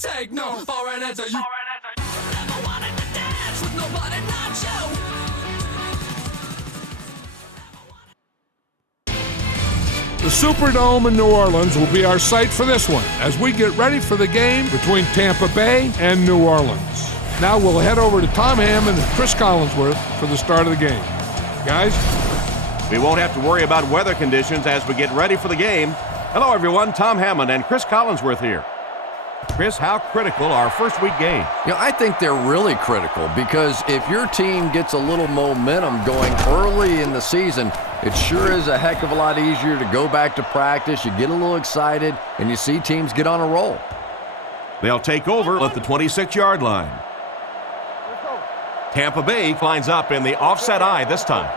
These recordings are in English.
take no for an answer. You never wanted to dance with nobody not you. The Superdome in New Orleans will be our site for this one as we get ready for the game between Tampa Bay and New Orleans. Now we'll head over to Tom Hammond and Chris Collinsworth for the start of the game. Guys? We won't have to worry about weather conditions as we get ready for the game. Hello, everyone. Tom Hammond and Chris Collinsworth here. Chris, how critical our first week game? I think they're really critical because if your team gets a little momentum going early in the season, it sure is a heck of a lot easier to go back to practice. You get a little excited, and you see teams get on a roll. They'll take over at the 26-yard line. Tampa Bay lines up in the offset eye this time.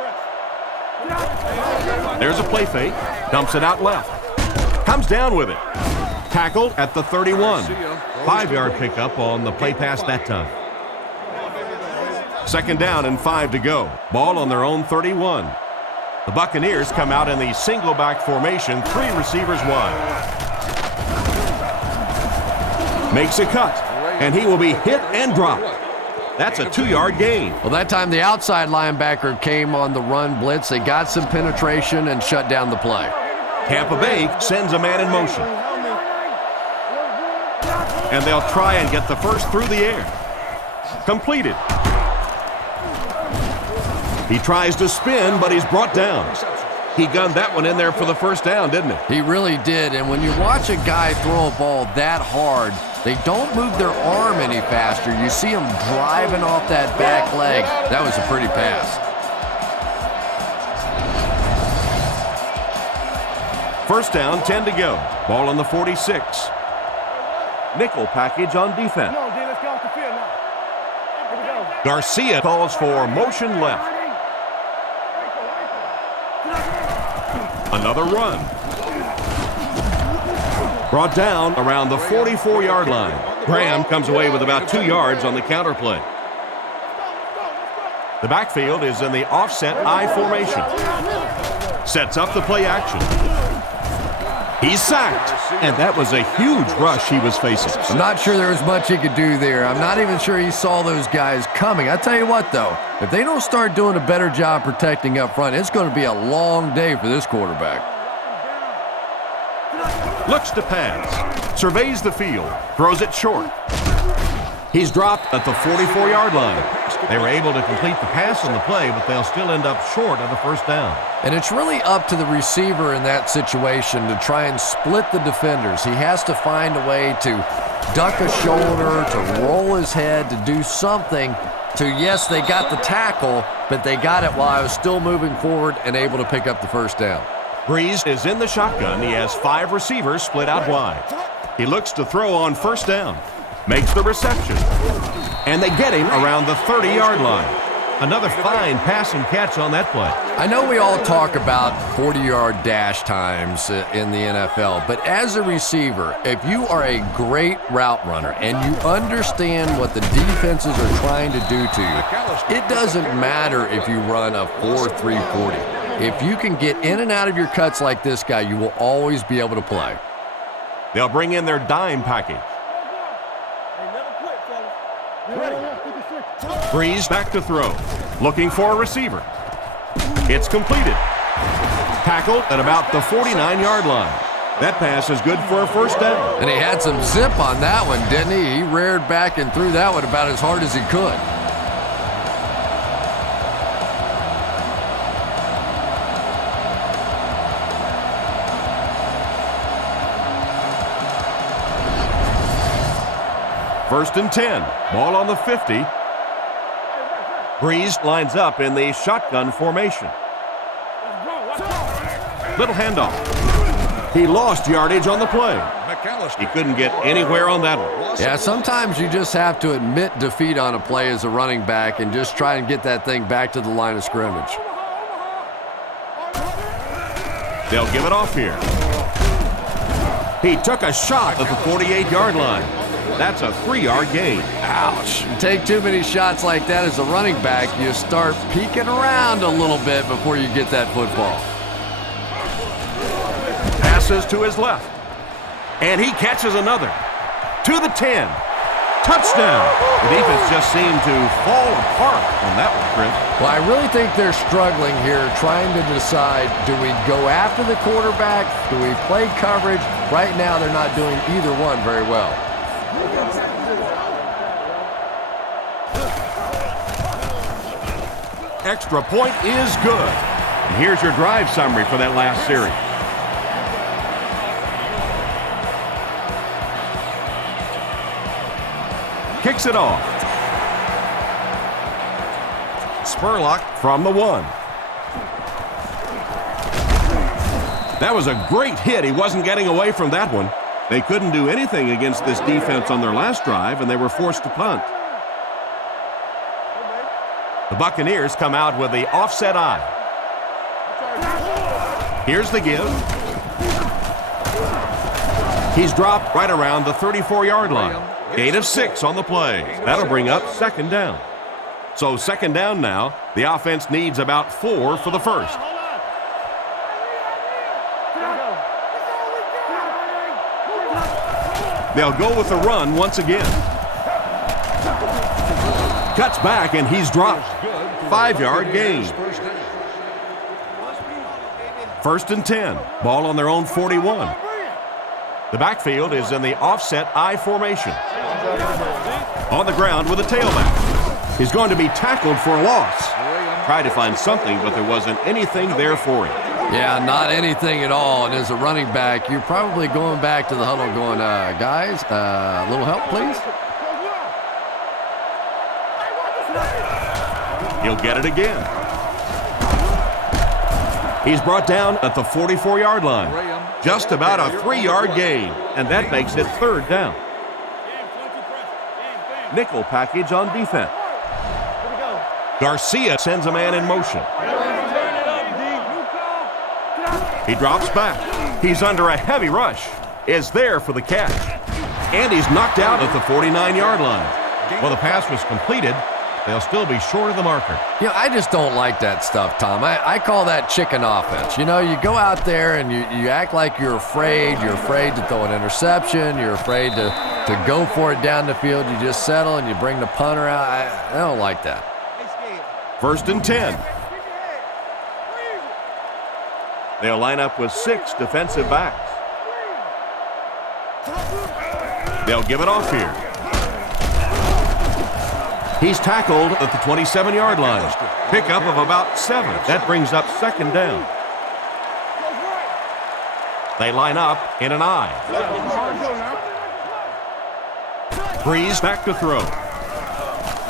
There's a play fake. Dumps it out left. Comes down with it. Tackled at the 31. 5-yard pickup on the play pass that time. Second down and 5 to go. Ball on their own 31. The Buccaneers come out in the single back formation, 3 receivers wide. Makes a cut, and he will be hit and dropped. That's a 2-yard gain. Well, that time the outside linebacker came on the run blitz. They got some penetration and shut down the play. Tampa Bay sends a man in motion. And they'll try and get the first through the air. Completed. He tries to spin, but he's brought down. He gunned that one in there for the first down, didn't he? He really did, and when you watch a guy throw a ball that hard, they don't move their arm any faster. You see him driving off that back leg. That was a pretty pass. First down, 10 to go. Ball on the 46. Nickel package on defense. Garcia calls for motion left. Another run. Brought down around the 44-yard line. Graham comes away with about 2 yards on the counter play. The backfield is in the offset I formation. Sets up the play action. He's sacked, and that was a huge rush he was facing. I'm not sure there was much he could do there. I'm not even sure he saw those guys coming. I tell you what, though, if they don't start doing a better job protecting up front, it's going to be a long day for this quarterback. Looks to pass, surveys the field, throws it short. He's dropped at the 44-yard line. They were able to complete the pass on the play, but they'll still end up short of the first down. And it's really up to the receiver in that situation to try and split the defenders. He has to find a way to duck a shoulder, to roll his head, to do something to, yes, they got the tackle, but they got it while I was still moving forward and able to pick up the first down. Breeze is in the shotgun. He has 5 receivers split out wide. He looks to throw on first down. Makes the reception. And they get him around the 30-yard line. Another fine pass and catch on that play. I know we all talk about 40-yard dash times in the NFL, but as a receiver, if you are a great route runner and you understand what the defenses are trying to do to you, it doesn't matter if you run a 4.3 40. If you can get in and out of your cuts like this guy, you will always be able to play. They'll bring in their dime package. Breeze back to throw. Looking for a receiver. It's completed. Tackled at about the 49-yard line. That pass is good for a first down. And he had some zip on that one, didn't he? He reared back and threw that one about as hard as he could. First and 10. Ball on the 50. Breeze lines up in the shotgun formation. Little handoff. He lost yardage on the play. He couldn't get anywhere on that one. Yeah, sometimes you just have to admit defeat on a play as a running back and just try and get that thing back to the line of scrimmage. They'll give it off here. He took a shot at the 48-yard line. That's a 3-yard gain. Ouch. You take too many shots like that as a running back, you start peeking around a little bit before you get that football. Passes to his left. And he catches another. to the 10. Touchdown. The defense just seemed to fall apart on that one, Chris. Well, I really think they're struggling here trying to decide, do we go after the quarterback? Do we play coverage? Right now, they're not doing either one very well. Extra point is good. And here's your drive summary for that last series. Kicks it off. Spurlock from the 1. That was a great hit. He wasn't getting away from that one. They couldn't do anything against this defense on their last drive, and they were forced to punt. The Buccaneers come out with the offset eye. Here's the give. He's dropped right around the 34-yard line. Gain of 6 on the play. That'll bring up second down. So second down now. The offense needs about 4 for the first. They'll go with the run once again. Cuts back and he's dropped. 5-yard gain. First and 10. Ball on their own 41. The backfield is in the offset I formation. On the ground with a tailback. He's going to be tackled for a loss. Tried to find something, but there wasn't anything there for him. Yeah, not anything at all. And as a running back, you're probably going back to the huddle going, guys, a little help, please? He'll get it again. He's brought down at the 44-yard line. Just about a 3-yard gain, and that makes it third down. Nickel package on defense. Garcia sends a man in motion. He drops back. He's under a heavy rush. Is there for the catch. And he's knocked out at the 49-yard line. Well, the pass was completed. They'll still be short of the marker. Yeah, I just don't like that stuff, Tom. I call that chicken offense. You know, you go out there and you act like you're afraid. You're afraid to throw an interception. You're afraid to go for it down the field. You just settle and you bring the punter out. I don't like that. First and 10. They'll line up with 6 defensive backs. They'll give it off here. He's tackled at the 27-yard line. Pickup of about 7. That brings up second down. They line up in an I. Breeze back to throw.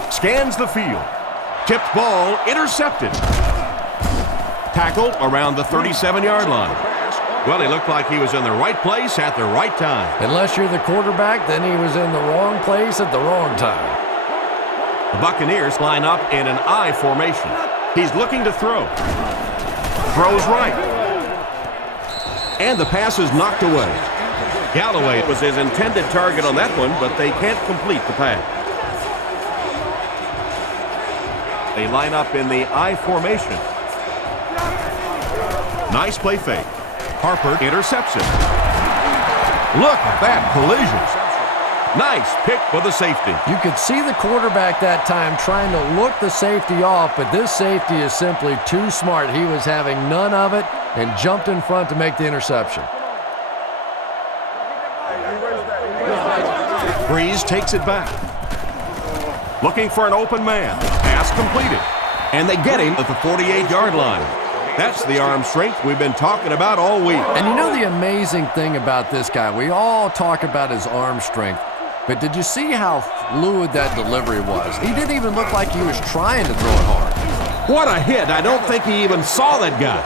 Scans the field. Tipped ball intercepted. Tackled around the 37-yard line. Well, he looked like he was in the right place at the right time. Unless you're the quarterback, then he was in the wrong place at the wrong time. The Buccaneers line up in an I formation. He's looking to throw. Throws right. And the pass is knocked away. Galloway was his intended target on that one, but they can't complete the pass. They line up in the I formation. Nice play fake. Harper intercepts it. Look at that collision. Nice pick for the safety. You could see the quarterback that time trying to look the safety off, but this safety is simply too smart. He was having none of it and jumped in front to make the interception. Breeze takes it back. Looking for an open man. Pass completed. And they get him at the 48-yard line. That's the arm strength we've been talking about all week. And you know the amazing thing about this guy, we all talk about his arm strength, but did you see how fluid that delivery was? He didn't even look like he was trying to throw it hard. What a hit. I don't think he even saw that guy.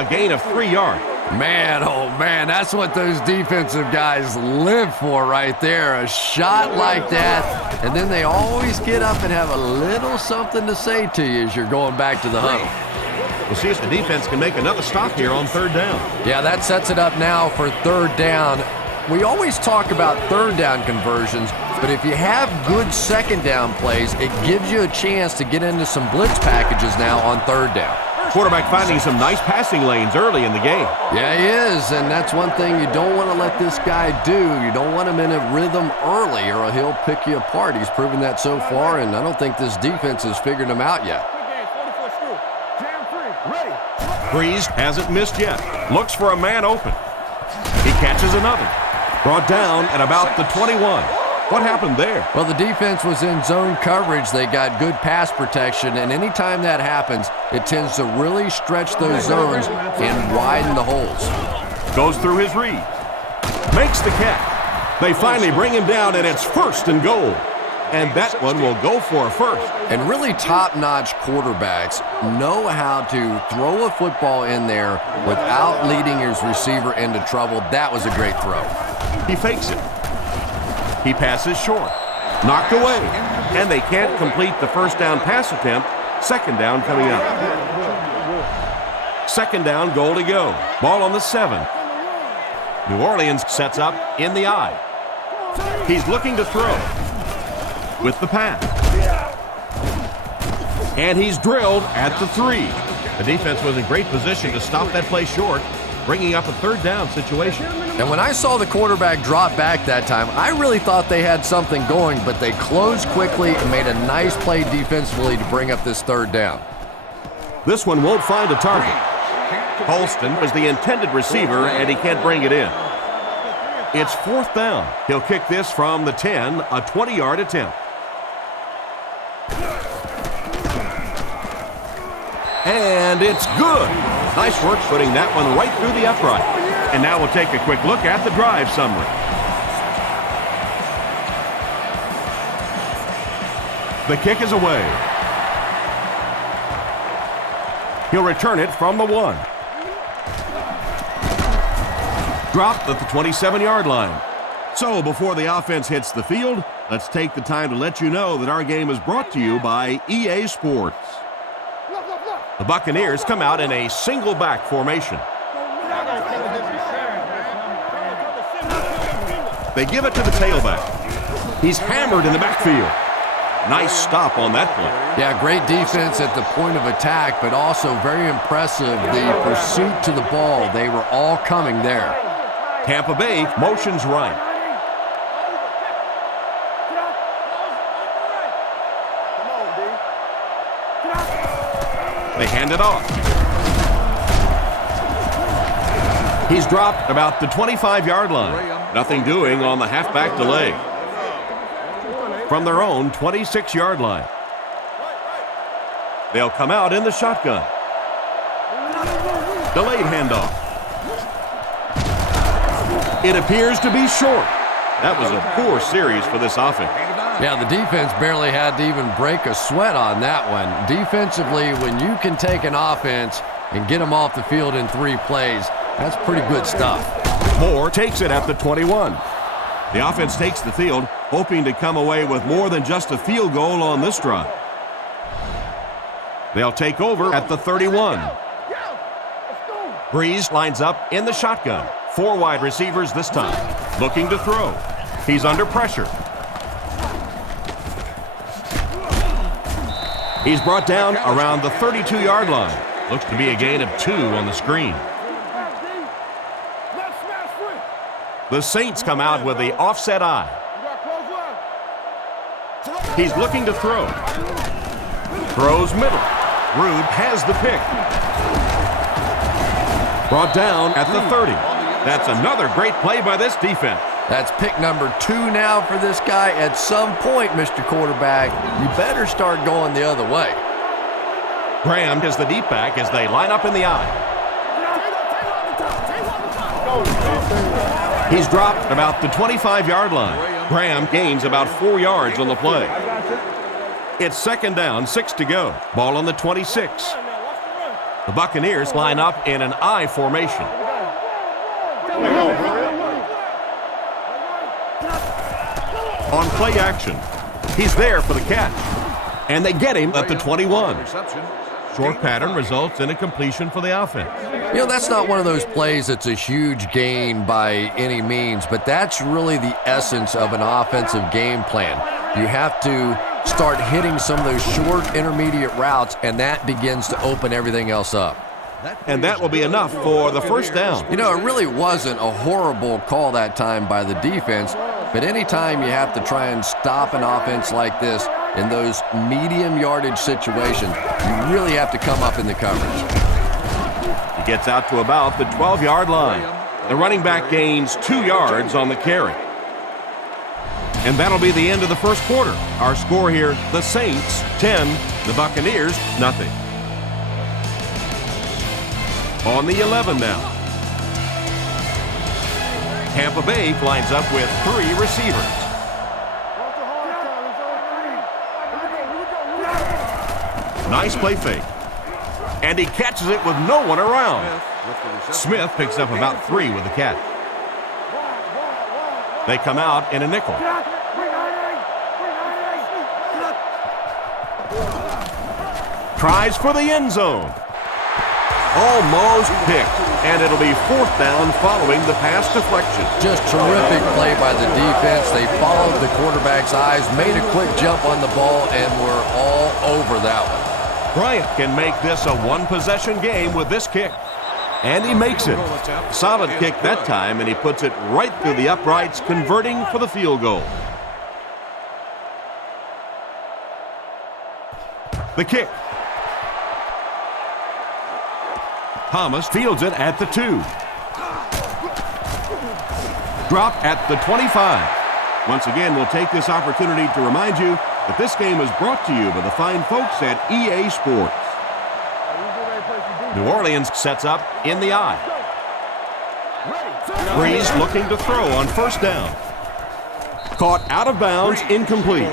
A gain of 3 yards. Man, oh man, that's what those defensive guys live for right there. A shot like that, and then they always get up and have a little something to say to you as you're going back to the huddle. We'll see if the defense can make another stop here on third down. Yeah, that sets it up now for third down. We always talk about third down conversions, but if you have good second down plays, it gives you a chance to get into some blitz packages now on third down. Quarterback finding some nice passing lanes early in the game. Yeah, he is, and that's one thing you don't want to let this guy do. You don't want him in a rhythm early, or he'll pick you apart. He's proven that so far, and I don't think this defense has figured him out yet. Breeze hasn't missed yet. Looks for a man open. He catches another. Brought down at about the 21. What happened there? Well, the defense was in zone coverage. They got good pass protection, and anytime that happens, it tends to really stretch those zones and widen the holes. Goes through his read. Makes the catch. They finally bring him down, and it's 1st and goal. And that one will go for a first. And really top-notch quarterbacks know how to throw a football in there without leading his receiver into trouble. That was a great throw. He fakes it. He passes short. Knocked away. And they can't complete the first down pass attempt. 2nd down coming up. 2nd down, goal to go. Ball on the 7. New Orleans sets up in the I. He's looking to throw with the pass. And he's drilled at the 3. The defense was in great position to stop that play short, bringing up a 3rd down situation. And when I saw the quarterback drop back that time, I really thought they had something going, but they closed quickly and made a nice play defensively to bring up this 3rd down. This one won't find a target. Holston was the intended receiver, and he can't bring it in. It's 4th down. He'll kick this from the 10, a 20-yard attempt. And it's good. Nice work putting that one right through the upright. And now we'll take a quick look at the drive summary. The kick is away. He'll return it from the 1. Dropped at the 27-yard line. So before the offense hits the field, let's take the time to let you know that our game is brought to you by EA Sports. The Buccaneers come out in a single back formation. They give it to the tailback. He's hammered in the backfield. Nice stop on that play. Yeah, great defense at the point of attack, but also very impressive the pursuit to the ball. They were all coming there. Tampa Bay motions right. They hand it off. He's dropped about the 25-yard line. Nothing doing on the halfback delay. From their own 26-yard line. They'll come out in the shotgun. Delayed handoff. It appears to be short. That was a poor series for this offense. Yeah, the defense barely had to even break a sweat on that one. Defensively, when you can take an offense and get them off the field in 3 plays, that's pretty good stuff. Moore takes it at the 21. The offense takes the field, hoping to come away with more than just a field goal on this drive. They'll take over at the 31. Breeze lines up in the shotgun. 4 wide receivers this time. Looking to throw. He's under pressure. He's brought down around the 32-yard line. Looks to be a gain of 2 on the screen. The Saints come out with the offset eye. He's looking to throw. Throws middle. Rude has the pick. Brought down at the 30. That's another great play by this defense. That's pick number 2 now for this guy. At some point, Mr. Quarterback, you better start going the other way. Graham is the deep back as they line up in the eye. He's dropped about the 25-yard line. Graham gains about 4 yards on the play. It's 2nd down, 6 to go. Ball on the 26. The Buccaneers line up in an I formation. On play action, he's there for the catch. And they get him at the 21. Short pattern results in a completion for the offense. You know, that's not one of those plays that's a huge gain by any means, but that's really the essence of an offensive game plan. You have to start hitting some of those short intermediate routes, and that begins to open everything else up. And that will be enough for the first down. You know, it really wasn't a horrible call that time by the defense, but anytime you have to try and stop an offense like this in those medium yardage situations, you really have to come up in the coverage. He gets out to about the 12-yard line. The running back gains 2 yards on the carry. And that'll be the end of the first quarter. Our score here, the Saints 10, the Buccaneers nothing. On the 11 now. Tampa Bay lines up with 3 receivers. Nice play fake. And he catches it with no one around. Smith picks up about 3 with the catch. They come out in a nickel. Tries for the end zone. Almost picked, and it'll be 4th down following the pass deflection. Just terrific play by the defense. They followed the quarterback's eyes, made a quick jump on the ball, and were all over that one. Bryant can make this a one-possession game with this kick. And he makes it. Solid kick that time, and he puts it right through the uprights, converting for the field goal. The kick. Thomas fields it at the 2. Drop at the 25. Once again, we'll take this opportunity to remind you that this game is brought to you by the fine folks at EA Sports. New Orleans sets up in the I. Breeze looking to throw on first down. Caught out of bounds, incomplete.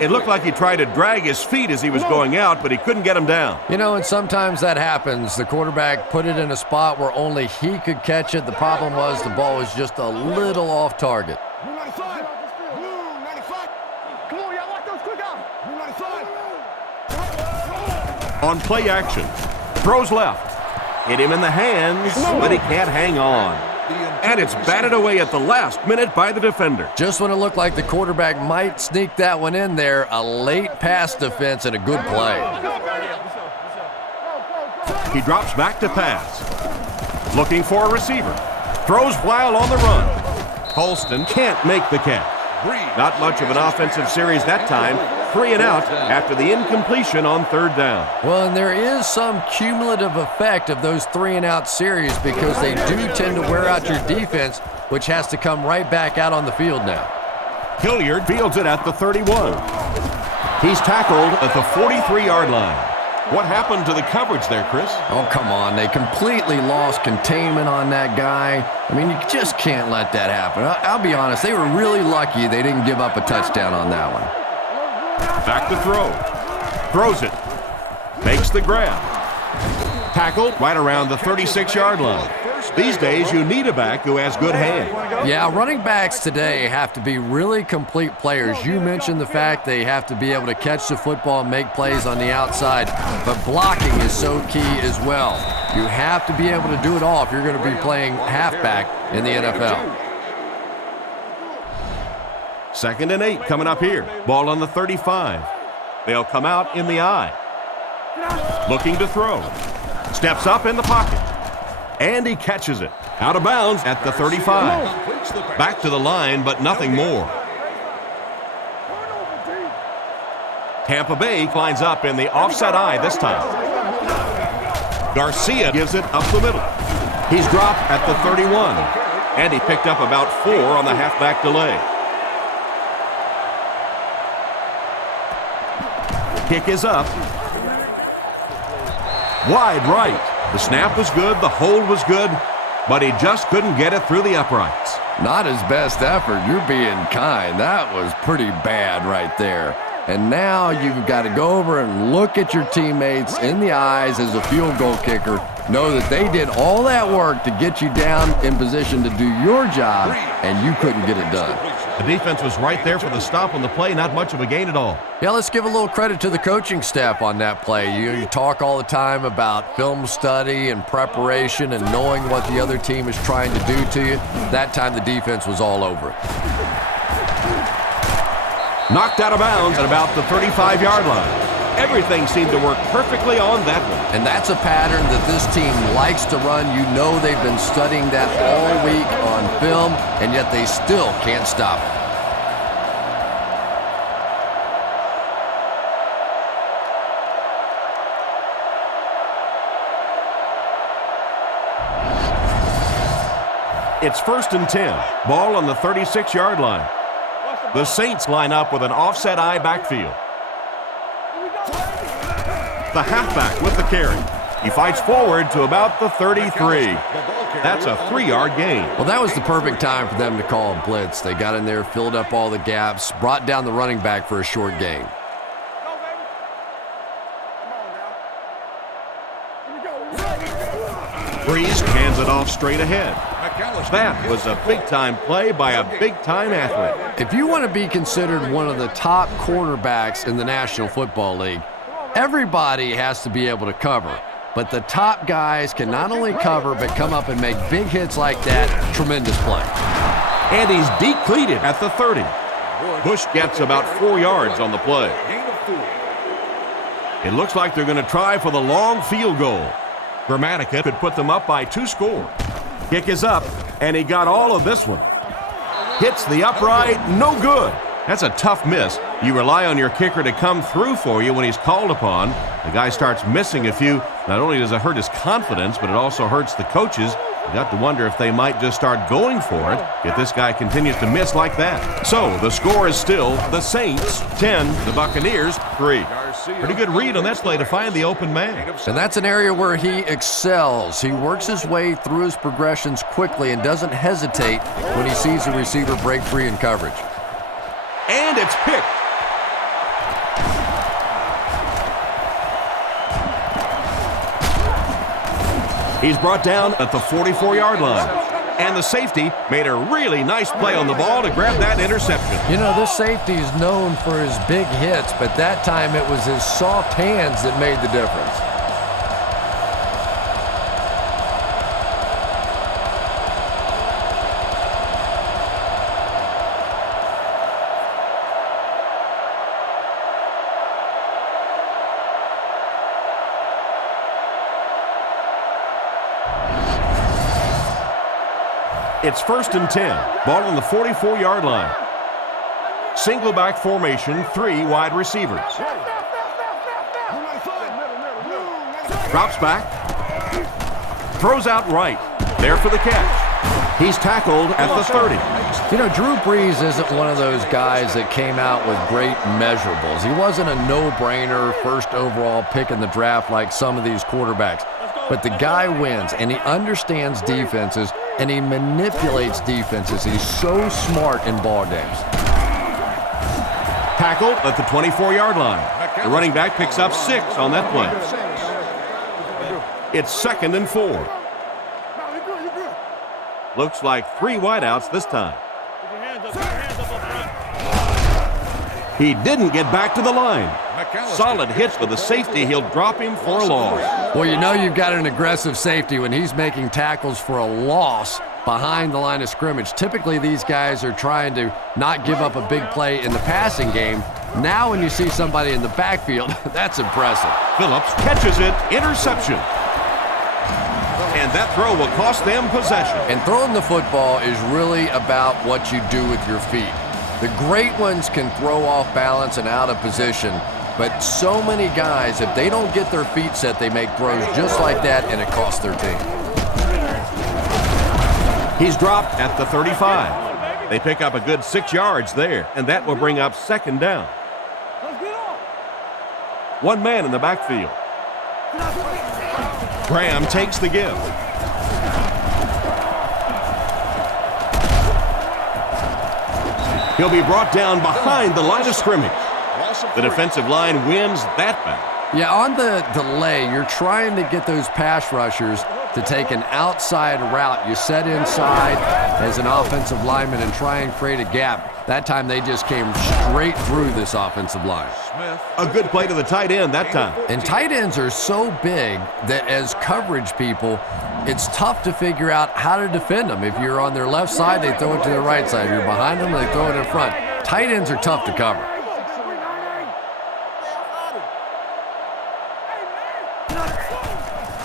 It looked like he tried to drag his feet as he was going out, but he couldn't get him down. You know, and sometimes that happens. The quarterback put it in a spot where only he could catch it. The problem was the ball was just a little off target. On play action, throws left. Hit him in the hands, but he can't hang on. And it's batted away at the last minute by the defender. Just when it looked like the quarterback might sneak that one in there, a late pass defense and a good play. He drops back to pass. Looking for a receiver. Throws while on the run. Holston can't make the catch. Not much of an offensive series that time. 3 and out after the incompletion on 3rd down. Well, and there is some cumulative effect of those 3 and out series because they do tend to wear out your defense, which has to come right back out on the field now. Hilliard fields it at the 31. He's tackled at the 43-yard line. What happened to the coverage there, Chris? Oh, come on. They completely lost containment on that guy. I mean, you just can't let that happen. I'll be honest, they were really lucky they didn't give up a touchdown on that one. Back to throw. Throws it. Makes the grab. Tackled right around the 36-yard line. These days, you need a back who has good hands. Yeah, running backs today have to be really complete players. You mentioned the fact they have to be able to catch the football and make plays on the outside, but blocking is so key as well. You have to be able to do it all if you're going to be playing halfback in the NFL. 2nd and 8 coming up here. Ball on the 35. They'll come out in the I. Looking to throw. Steps up in the pocket. And he catches it. Out of bounds at the 35. Back to the line, but nothing more. Tampa Bay lines up in the offset I this time. Garcia gives it up the middle. He's dropped at the 31. And he picked up about 4 on the halfback delay. Kick is up. Wide right. The snap was good, the hold was good, but he just couldn't get it through the uprights. Not his best effort. You're being kind. That was pretty bad right there. And now you've got to go over and look at your teammates in the eyes as a field goal kicker. Know that they did all that work to get you down in position to do your job, and you couldn't get it done. The defense was right there for the stop on the play, not much of a gain at all. Yeah, let's give a little credit to the coaching staff on that play. You talk all the time about film study and preparation and knowing what the other team is trying to do to you. That time the defense was all over it. Knocked out of bounds at about the 35-yard line. Everything seemed to work perfectly on that one. And that's a pattern that this team likes to run. You know they've been studying that all week on film, and yet they still can't stop it. It's 1st and 10. Ball on the 36-yard line. The Saints line up with an offset eye backfield. The halfback with the carry. He fights forward to about the 33. That's a 3-yard gain. Well, that was the perfect time for them to call a blitz. They got in there, filled up all the gaps, brought down the running back for a short gain. Breeze hands it off straight ahead. That was a big-time play by a big-time athlete. If you want to be considered one of the top cornerbacks in the National Football League, everybody has to be able to cover. But the top guys can not only cover, but come up and make big hits like that. Tremendous play. And he's deep-cleated at the 30. Bush gets about 4 yards on the play. It looks like they're going to try for the long field goal. Gramatica could put them up by 2 scores. Kick is up, and he got all of this one. Hits the upright, no good. That's a tough miss. You rely on your kicker to come through for you when he's called upon. The guy starts missing a few. Not only does it hurt his confidence, but it also hurts the coaches. You got to wonder if they might just start going for it if this guy continues to miss like that. So the score is still the Saints 10, the Buccaneers 3. Pretty good read on that play to find the open man. And that's an area where he excels. He works his way through his progressions quickly and doesn't hesitate when he sees a receiver break free in coverage. And it's picked. He's brought down at the 44-yard line. And the safety made a really nice play on the ball to grab that interception. You know, this safety is known for his big hits, but that time it was his soft hands that made the difference. It's 1st and 10. Ball on the 44-yard line. Single back formation, 3 wide receivers. Drops back. Throws out right. There for the catch. He's tackled at the 30. You know, Drew Brees isn't one of those guys that came out with great measurables. He wasn't a no-brainer first overall pick in the draft like some of these quarterbacks. But the guy wins, and he understands defenses, and he manipulates defenses. He's so smart in ball games. Tackled at the 24-yard line. The running back picks up 6 on that play. It's 2nd and 4. Looks like 3 wideouts this time. He didn't get back to the line. Solid hits with the safety. He'll drop him for a loss. Well, you know you've got an aggressive safety when he's making tackles for a loss behind the line of scrimmage. Typically, these guys are trying to not give up a big play in the passing game. Now when you see somebody in the backfield, that's impressive. Phillips catches it. Interception. And that throw will cost them possession. And throwing the football is really about what you do with your feet. The great ones can throw off balance and out of position, but so many guys, if they don't get their feet set, they make throws just like that, and it costs their team. He's dropped at the 35. They pick up a good 6 yards there, and that will bring up 2nd down. 1 man in the backfield. Graham takes the give. He'll be brought down behind the line of scrimmage. The defensive line wins that battle. Yeah, on the delay, you're trying to get those pass rushers to take an outside route. You set inside as an offensive lineman and try and create a gap. That time they just came straight through this offensive line. A good play to the tight end that time. And tight ends are so big that as coverage people, it's tough to figure out how to defend them. If you're on their left side, they throw it to their right side. If you're behind them, they throw it in front. Tight ends are tough to cover.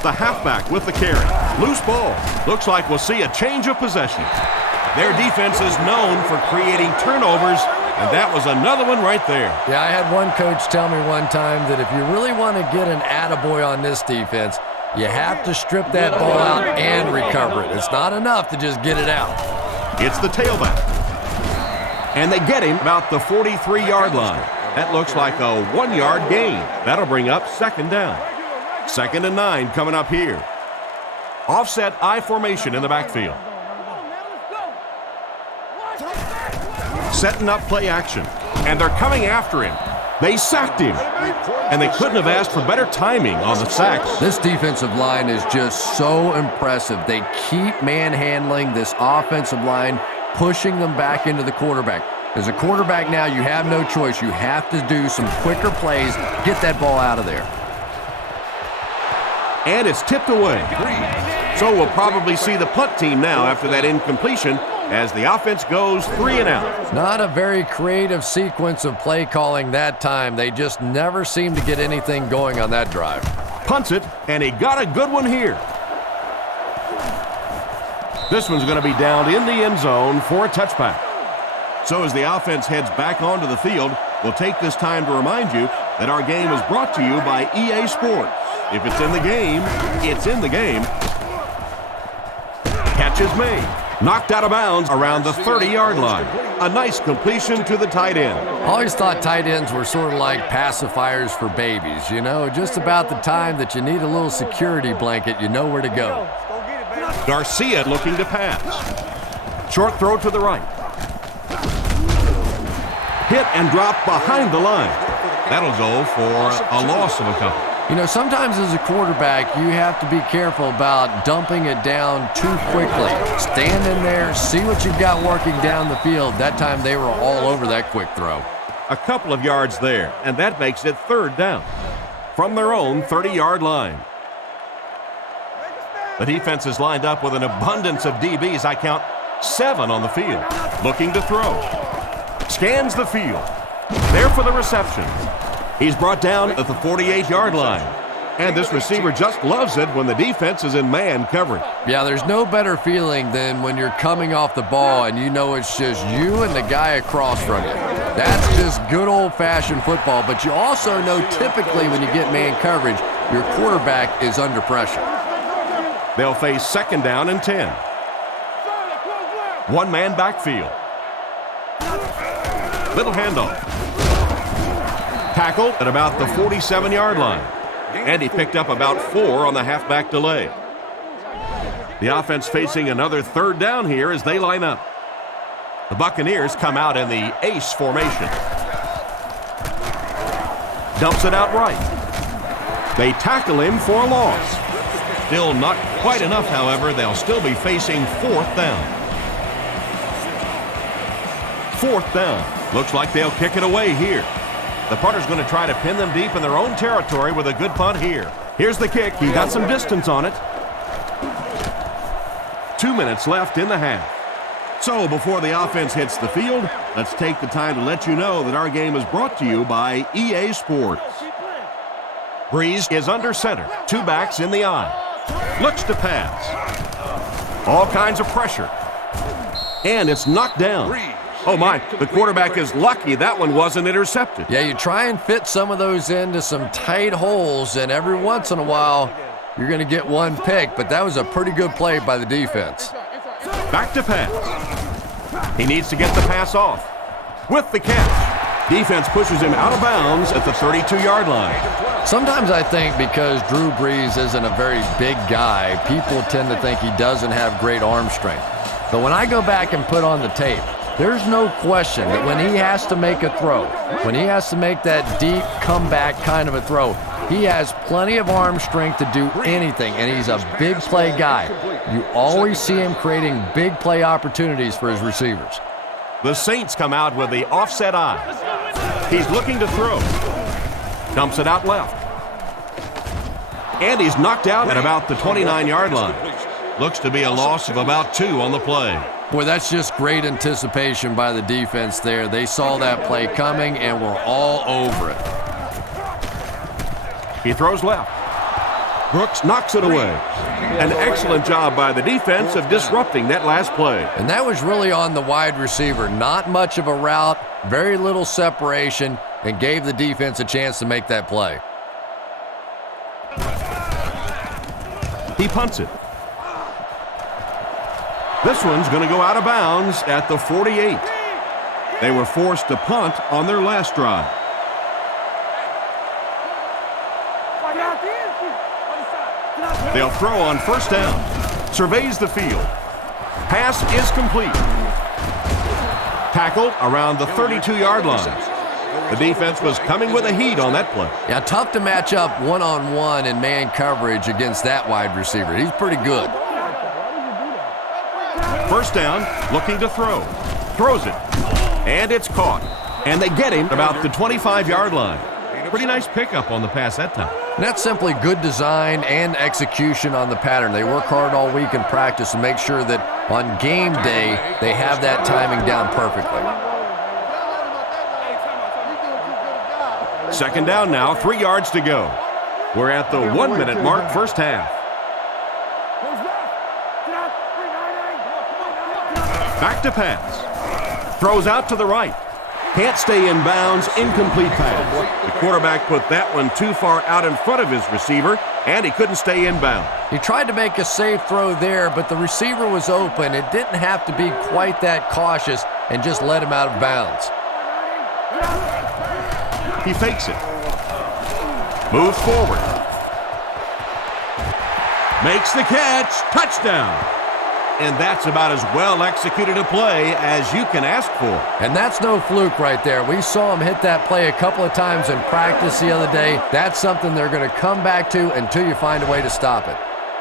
The halfback with the carry. Loose ball. Looks like we'll see a change of possession. Their defense is known for creating turnovers, and that was another one right there. Yeah, I had one coach tell me one time that if you really want to get an attaboy on this defense, you have to strip that ball out and recover it. It's not enough to just get it out. It's the tailback. And they get him about the 43-yard line. That looks like a 1-yard gain. That'll bring up second down. 2nd and 9 coming up here. Offset I formation in the backfield. Setting up play action. And they're coming after him. They sacked him. And they couldn't have asked for better timing on the sacks. This defensive line is just so impressive. They keep manhandling this offensive line, pushing them back into the quarterback. As a quarterback now, you have no choice. You have to do some quicker plays, get that ball out of there. And it's tipped away. So we'll probably see the punt team now after that incompletion as the offense goes 3 and out. Not a very creative sequence of play calling that time. They just never seem to get anything going on that drive. Punts it, and he got a good one here. This one's going to be down in the end zone for a touchback. So as the offense heads back onto the field, we'll take this time to remind you that our game is brought to you by EA Sports. If it's in the game, it's in the game. Catch is made. Knocked out of bounds around the 30-yard line. A nice completion to the tight end. I always thought tight ends were sort of like pacifiers for babies. You know, just about the time that you need a little security blanket, you know where to go. Garcia looking to pass. Short throw to the right. Hit and drop behind the line. That'll go for a loss of a couple. You know, sometimes as a quarterback, you have to be careful about dumping it down too quickly. Stand in there, see what you've got working down the field. That time they were all over that quick throw. A couple of yards there, and that makes it 3rd down from their own 30-yard line. The defense is lined up with an abundance of DBs. I count 7 on the field. Looking to throw. Scans the field. There for the reception. He's brought down at the 48-yard line. And this receiver just loves it when the defense is in man coverage. Yeah, there's no better feeling than when you're coming off the ball and you know it's just you and the guy across from you. That's just good old-fashioned football, but you also know typically when you get man coverage, your quarterback is under pressure. They'll face 2nd down and 10. One-man backfield. Little handoff. Tackled at about the 47-yard line. And he picked up about 4 on the halfback delay. The offense facing another 3rd down here as they line up. The Buccaneers come out in the ace formation. Dumps it out right. They tackle him for a loss. Still not quite enough, however. They'll still be facing 4th down. 4th down. Looks like they'll kick it away here. The punter's going to try to pin them deep in their own territory with a good punt here. Here's the kick. He got some distance on it. 2 minutes left in the half. So before the offense hits the field, let's take the time to let you know that our game is brought to you by EA Sports. Breeze is under center. 2 backs in the eye. Looks to pass. All kinds of pressure. And it's knocked down. Oh my, the quarterback is lucky that one wasn't intercepted. Yeah, you try and fit some of those into some tight holes, and every once in a while, you're going to get one pick, but that was a pretty good play by the defense. Back to pass. He needs to get the pass off. With the catch. Defense pushes him out of bounds at the 32-yard line. Sometimes I think because Drew Brees isn't a very big guy, people tend to think he doesn't have great arm strength. But when I go back and put on the tape, there's no question that when he has to make a throw, when he has to make that deep comeback kind of a throw, he has plenty of arm strength to do anything, and he's a big play guy. You always see him creating big play opportunities for his receivers. The Saints come out with the offset eye. He's looking to throw. Dumps it out left. And he's knocked out at about the 29-yard line. Looks to be a loss of about 2 on the play. Boy, that's just great anticipation by the defense there. They saw that play coming and were all over it. He throws left. Brooks knocks it away. An excellent job by the defense of disrupting that last play. And that was really on the wide receiver. Not much of a route, very little separation, and gave the defense a chance to make that play. He punts it. This one's going to go out of bounds at the 48. They were forced to punt on their last drive. They'll throw on first down. Surveys the field. Pass is complete. Tackled around the 32-yard line. The defense was coming with a heat on that play. Yeah, tough to match up one-on-one in man coverage against that wide receiver. He's pretty good. First down, looking to throw. Throws it. And it's caught. And they get him about the 25-yard line. Pretty nice pickup on the pass that time. And that's simply good design and execution on the pattern. They work hard all week in practice to make sure that on game day they have that timing down perfectly. Second down now, 3 yards to go. We're at the 1-minute mark, first half. Back to pass. Throws out to the right. Can't stay in bounds, incomplete pass. The quarterback put that one too far out in front of his receiver, and he couldn't stay in bounds. He tried to make a safe throw there, but the receiver was open. It didn't have to be quite that cautious and just let him out of bounds. He fakes it. Moves forward. Makes the catch. Touchdown. And that's about as well executed a play as you can ask for. And that's no fluke right there. We saw him hit that play a couple of times in practice the other day. That's something they're going to come back to until you find a way to stop it.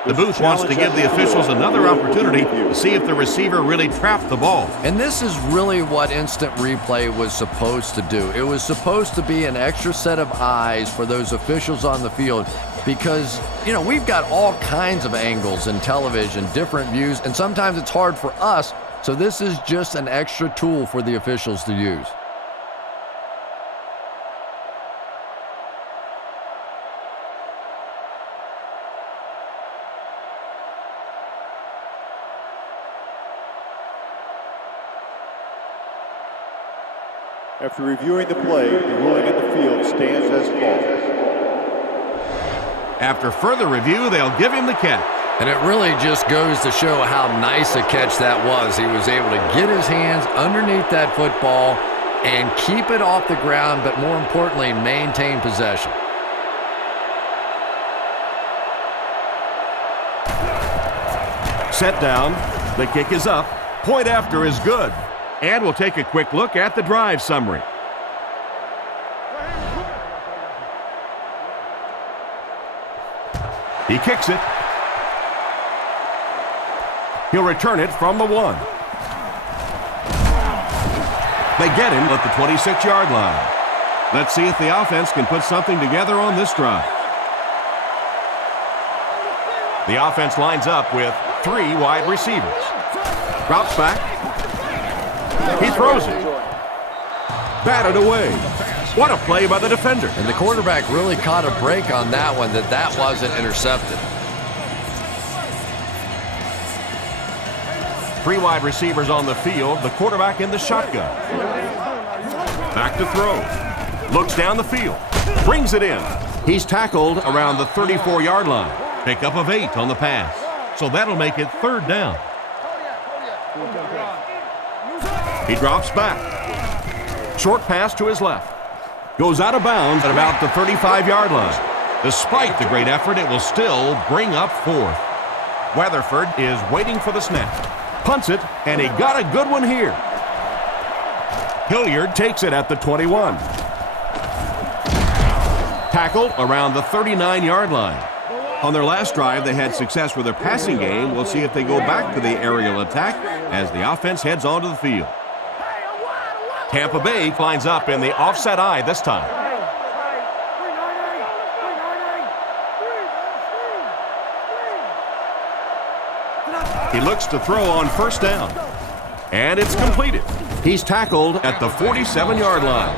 The booth wants to give the officials another opportunity to see if the receiver really trapped the ball. And this is really what instant replay was supposed to do. It was supposed to be an extra set of eyes for those officials on the field because, you know, we've got all kinds of angles in television, different views, and sometimes it's hard for us. So this is just an extra tool for the officials to use. After reviewing the play, the ruling in the field stands as called. After further review, they'll give him the catch. And it really just goes to show how nice a catch that was. He was able to get his hands underneath that football and keep it off the ground, but more importantly, maintain possession. Set down. The kick is up. Point after is good. And we'll take a quick look at the drive summary. He kicks it. He'll return it from the 1. They get him at the 26-yard line. Let's see if the offense can put something together on this drive. The offense lines up with 3 wide receivers. Drops back. He throws it. Batted away. What a play by the defender. And the quarterback really caught a break on that one, that wasn't intercepted. 3 wide receivers on the field. The quarterback in the shotgun. Back to throw. Looks down the field. Brings it in. He's tackled around the 34-yard line. Pickup of 8 on the pass. So that'll make it 3rd down. He drops back. Short pass to his left. Goes out of bounds at about the 35-yard line. Despite the great effort, it will still bring up 4th. Weatherford is waiting for the snap. Punts it, and he got a good one here. Hilliard takes it at the 21. Tackled around the 39-yard line. On their last drive, they had success with their passing game. We'll see if they go back to the aerial attack as the offense heads onto the field. Tampa Bay lines up in the offset eye this time. He looks to throw on first down. And it's completed. He's tackled at the 47-yard line.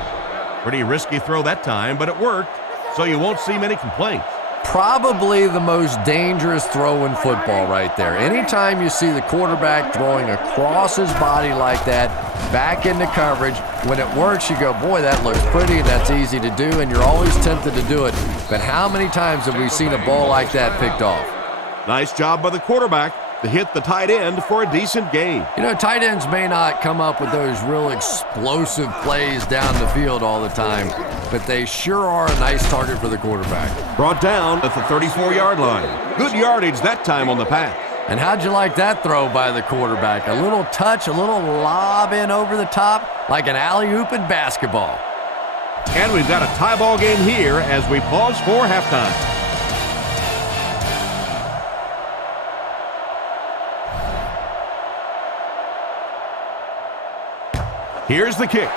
Pretty risky throw that time, but it worked, so you won't see many complaints. probably the most dangerous throw in football right there. Anytime you see the quarterback throwing across his body like that, back into coverage, when it works, you go, boy, that looks pretty and that's easy to do, and you're always tempted to do it. But how many times have we seen a ball like that picked off? Nice job by the quarterback to hit the tight end for a decent gain. You know, tight ends may not come up with those real explosive plays down the field all the time, but they sure are a nice target for the quarterback. Brought down at the 34-yard line. Good yardage that time on the pass. And how'd you like that throw by the quarterback? A little touch, a little lob in over the top, like an alley-oop in basketball. And we've got a tie ball game here as we pause for halftime. Here's the kick.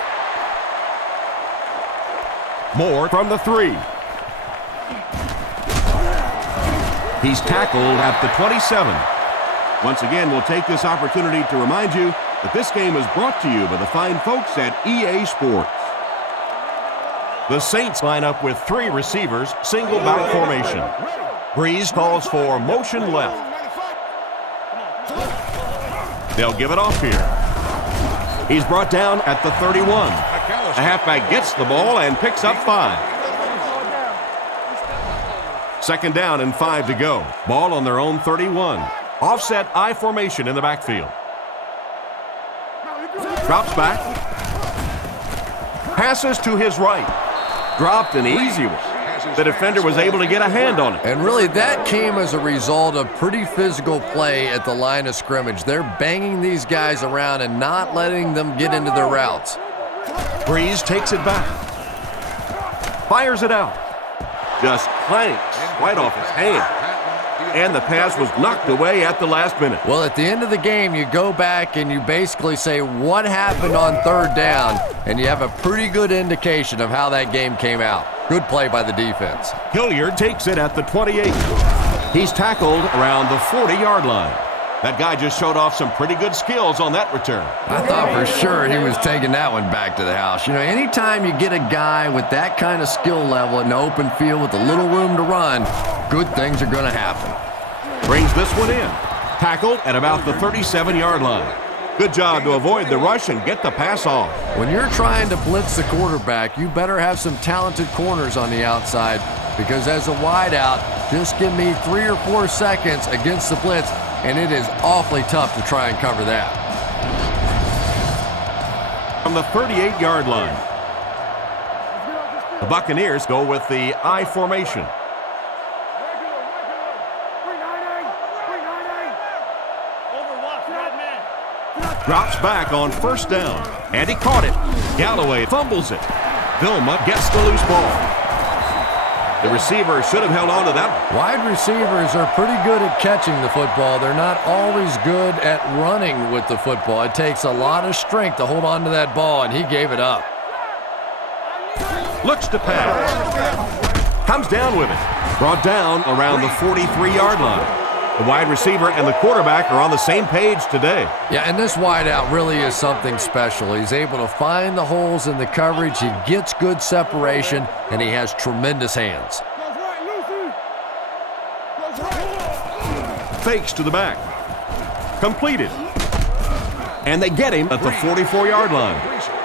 Moore from the 3. He's tackled at the 27. Once again, we'll take this opportunity to remind you that this game is brought to you by the fine folks at EA Sports. The Saints line up with 3 receivers, single back formation. Breeze calls for motion left. They'll give it off here. He's brought down at the 31. The halfback gets the ball and picks up 5. Second down and 5 to go. Ball on their own 31. Offset I formation in the backfield. Drops back. Passes to his right. Dropped an easy one. The defender was able to get a hand on it. And really, that came as a result of pretty physical play at the line of scrimmage. They're banging these guys around and not letting them get into their routes. Breeze takes it back. Fires it out. Just clanks right off his hand. And the pass was knocked away at the last minute. Well, at the end of the game, you go back and you basically say, what happened on third down? And you have a pretty good indication of how that game came out. Good play by the defense. Hilliard takes it at the 28. He's tackled around the 40-yard line. That guy just showed off some pretty good skills on that return. I thought for sure he was taking that one back to the house. You know, anytime you get a guy with that kind of skill level in the open field with a little room to run, good things are going to happen. Brings this one in. Tackled at about the 37-yard line. Good job to avoid the rush and get the pass off. When you're trying to blitz the quarterback, you better have some talented corners on the outside, because as a wideout, just give me 3 or 4 seconds against the blitz, and it is awfully tough to try and cover that. From the 38-yard line, the Buccaneers go with the I formation. Drops back on first down, and he caught it. Galloway fumbles it. Vilma gets the loose ball. The receiver should have held on to that one. Wide receivers are pretty good at catching the football. They're not always good at running with the football. It takes a lot of strength to hold on to that ball, and he gave it up. Looks to pass. Comes down with it. Brought down around the 43-yard line. The wide receiver and the quarterback are on the same page today. Yeah, and this wideout really is something special. He's able to find the holes in the coverage. He gets good separation, and he has tremendous hands. Fakes to the back. Completed. And they get him at the 44-yard line.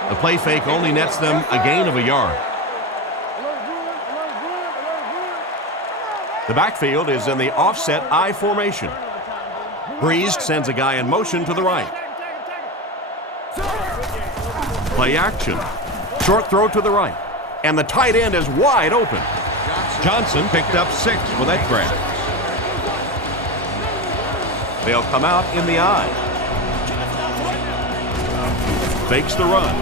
The play fake only nets them a gain of a yard. The backfield is in the offset I formation. Breeze sends a guy in motion to the right. Play action. Short throw to the right. And the tight end is wide open. Johnson picked up 6 with that grab. They'll come out in the I. Fakes the run.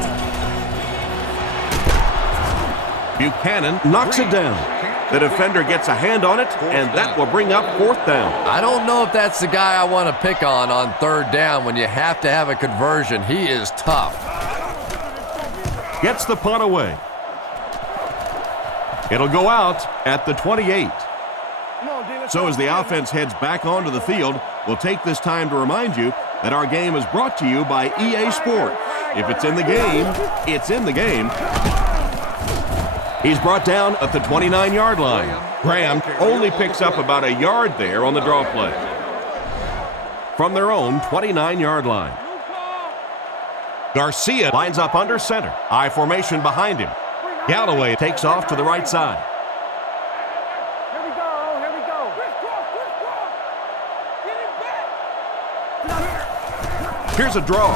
Buchanan knocks it down. The defender gets a hand on it, and that will bring up 4th down. I don't know if that's the guy I want to pick on third down when you have to have a conversion. He is tough. Gets the punt away. It'll go out at the 28. So as the offense heads back onto the field, we'll take this time to remind you that our game is brought to you by EA Sports. If it's in the game, it's in the game. He's brought down at the 29-yard line. Graham only picks up about a yard there on the draw play. From their own 29-yard line. Garcia lines up under center. I formation behind him. Galloway takes off to the right side. Here's a draw.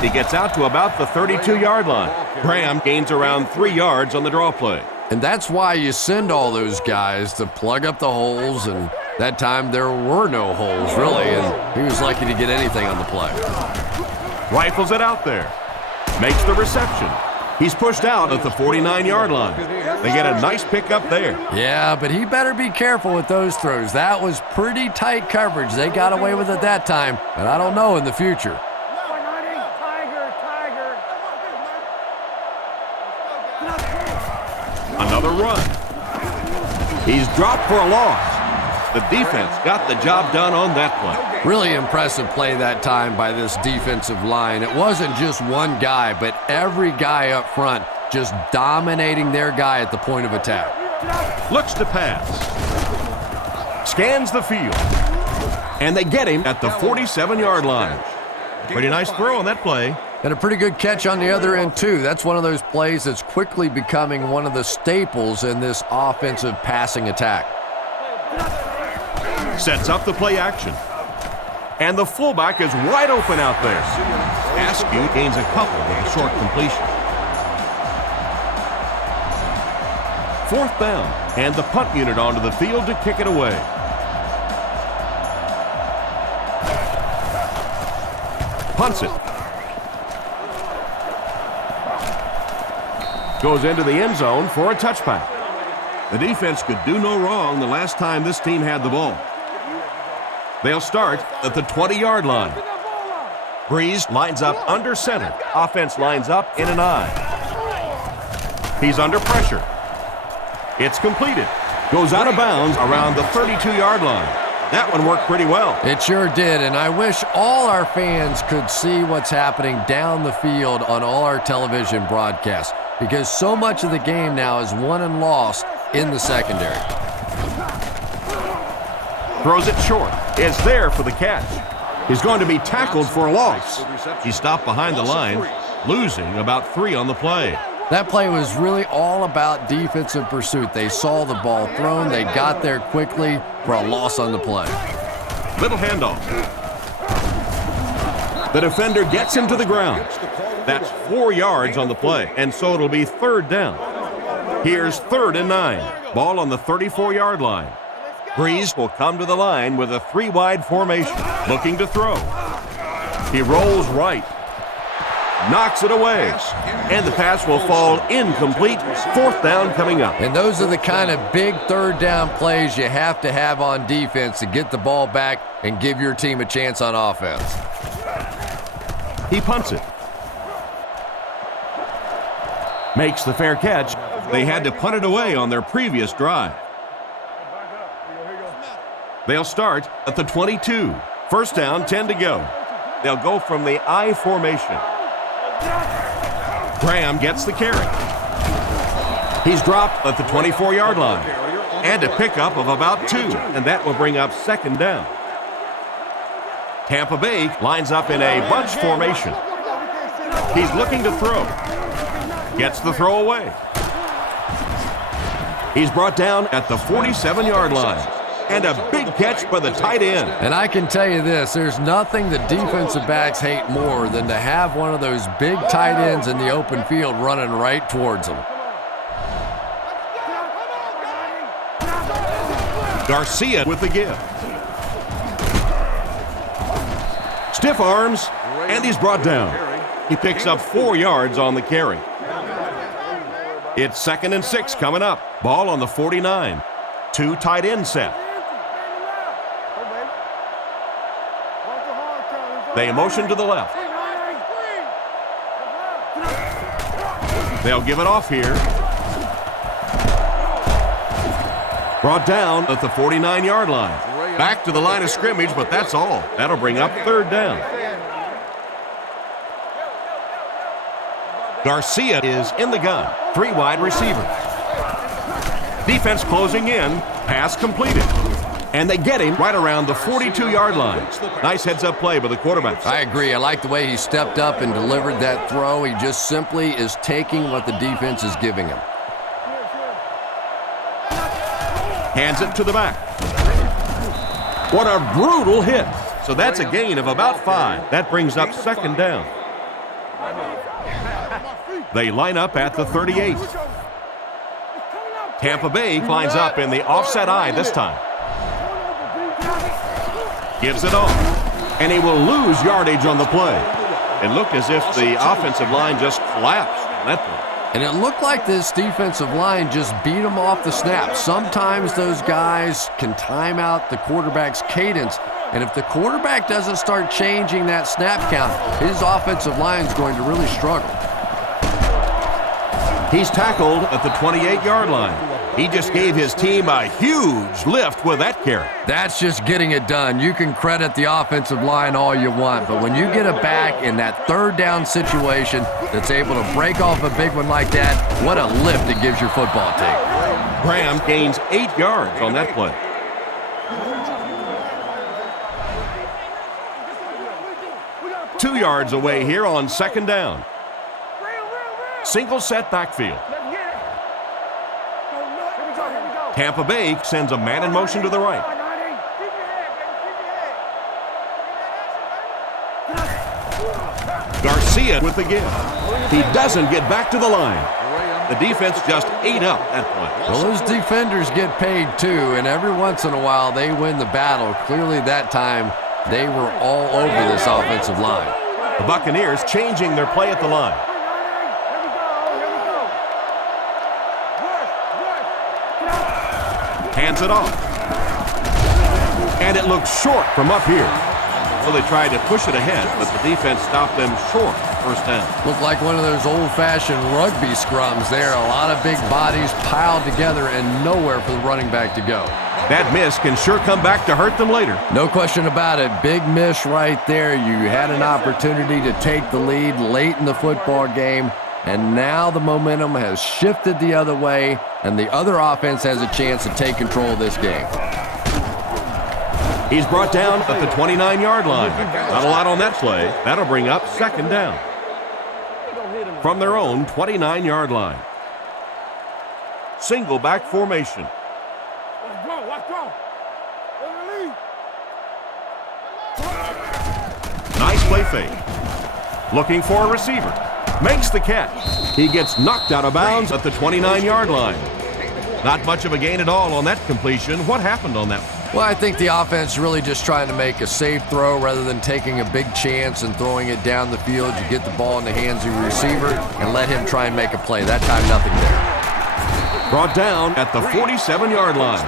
He gets out to about the 32-yard line. Graham gains around 3 yards on the draw play. And that's why you send all those guys to plug up the holes, and that time there were no holes, really, and he was lucky to get anything on the play. Rifles it out there. Makes the reception. He's pushed out at the 49-yard line. They get a nice pickup there. Yeah, but he better be careful with those throws. That was pretty tight coverage. They got away with it that time, but I don't know in the future. Another run. He's dropped for a loss. The defense got the job done on that play. Really impressive play that time by this defensive line. It wasn't just one guy, but every guy up front just dominating their guy at the point of attack. Looks to pass. Scans the field. And they get him at the 47-yard line. Pretty nice throw on that play. And a pretty good catch on the other end, too. That's one of those plays that's quickly becoming one of the staples in this offensive passing attack. Sets up the play action. And the fullback is wide open out there. Askew gains a couple with a short completion. 4th down, and the punt unit onto the field to kick it away. Punts it. Goes into the end zone for a touchback. The defense could do no wrong the last time this team had the ball. They'll start at the 20-yard line. Breeze lines up under center. Offense lines up in an I. He's under pressure. It's completed. Goes out of bounds around the 32-yard line. That one worked pretty well. It sure did, and I wish all our fans could see what's happening down the field on all our television broadcasts, because so much of the game now is won and lost in the secondary. Throws it short. It's there for the catch. He's going to be tackled for a loss. He stopped behind the line, losing about 3 on the play. That play was really all about defensive pursuit. They saw the ball thrown. They got there quickly for a loss on the play. Little handoff. The defender gets him to the ground. That's 4 yards on the play, and so it'll be 3rd down. Here's 3rd and 9. Ball on the 34-yard line. Breeze will come to the line with a 3-wide formation, looking to throw. He rolls right. Knocks it away. And the pass will fall incomplete. 4th down coming up. And those are the kind of big 3rd down plays you have to have on defense to get the ball back and give your team a chance on offense. He punts it. Makes the fair catch. They had to punt it away on their previous drive. They'll start at the 22. 1st down, 10 to go. They'll go from the I formation. Graham gets the carry. He's dropped at the 24-yard line. And a pickup of about 2, and that will bring up 2nd down. Tampa Bay lines up in a bunch formation. He's looking to throw. Gets the throw away. He's brought down at the 47-yard line. And a big catch by the tight end. And I can tell you this, there's nothing the defensive backs hate more than to have one of those big tight ends in the open field running right towards them. Garcia with the give. Stiff arms, and he's brought down. He picks up 4 yards on the carry. It's 2nd and 6 coming up. Ball on the 49. 2 tight end set. They motion to the left. They'll give it off here. Brought down at the 49-yard line. Back to the line of scrimmage, but that's all. That'll bring up 3rd down. Garcia is in the gun. 3 wide receivers. Defense closing in. Pass completed. And they get him right around the 42-yard line. Nice heads-up play by the quarterback. I agree. I like the way he stepped up and delivered that throw. He just simply is taking what the defense is giving him. Hands it to the back. What a brutal hit. So that's a gain of about 5. That brings up 2nd down. They line up at the 38. Tampa Bay lines up in the offset eye this time. Gives it off. And he will lose yardage on the play. It looked as if the offensive line just collapsed on that play. And it looked like this defensive line just beat him off the snap. Sometimes those guys can time out the quarterback's cadence. And if the quarterback doesn't start changing that snap count, his offensive line is going to really struggle. He's tackled at the 28-yard line. He just gave his team a huge lift with that carry. That's just getting it done. You can credit the offensive line all you want, but when you get it back in that 3rd down situation that's able to break off a big one like that, what a lift it gives your football team. Graham gains 8 yards on that play. Two yards away here on 2nd down. Single set backfield. Tampa Bay sends a man in motion to the right. Garcia with the give. He doesn't get back to the line. The defense just ate up that play. Well, those defenders get paid too, and every once in a while they win the battle. Clearly that time they were all over this offensive line. The Buccaneers changing their play at the line. Hands it off. And it looks short from up here. So they tried to push it ahead, but the defense stopped them short. 1st down. Looked like one of those old-fashioned rugby scrums there. A lot of big bodies piled together and nowhere for the running back to go. That miss can sure come back to hurt them later. No question about it. Big miss right there. You had an opportunity to take the lead late in the football game, and now the momentum has shifted the other way, and the other offense has a chance to take control of this game. He's brought down at the 29-yard line. Not a lot on that play. That'll bring up 2nd down. From their own 29-yard line. Single back formation. Nice play fake. Looking for a receiver. Makes the catch. He gets knocked out of bounds at the 29-yard line. Not much of a gain at all on that completion. What happened on that one? Well, I think the offense really just trying to make a safe throw rather than taking a big chance and throwing it down the field. You get the ball in the hands of your receiver and let him try and make a play. That time, nothing there. Brought down at the 47-yard line.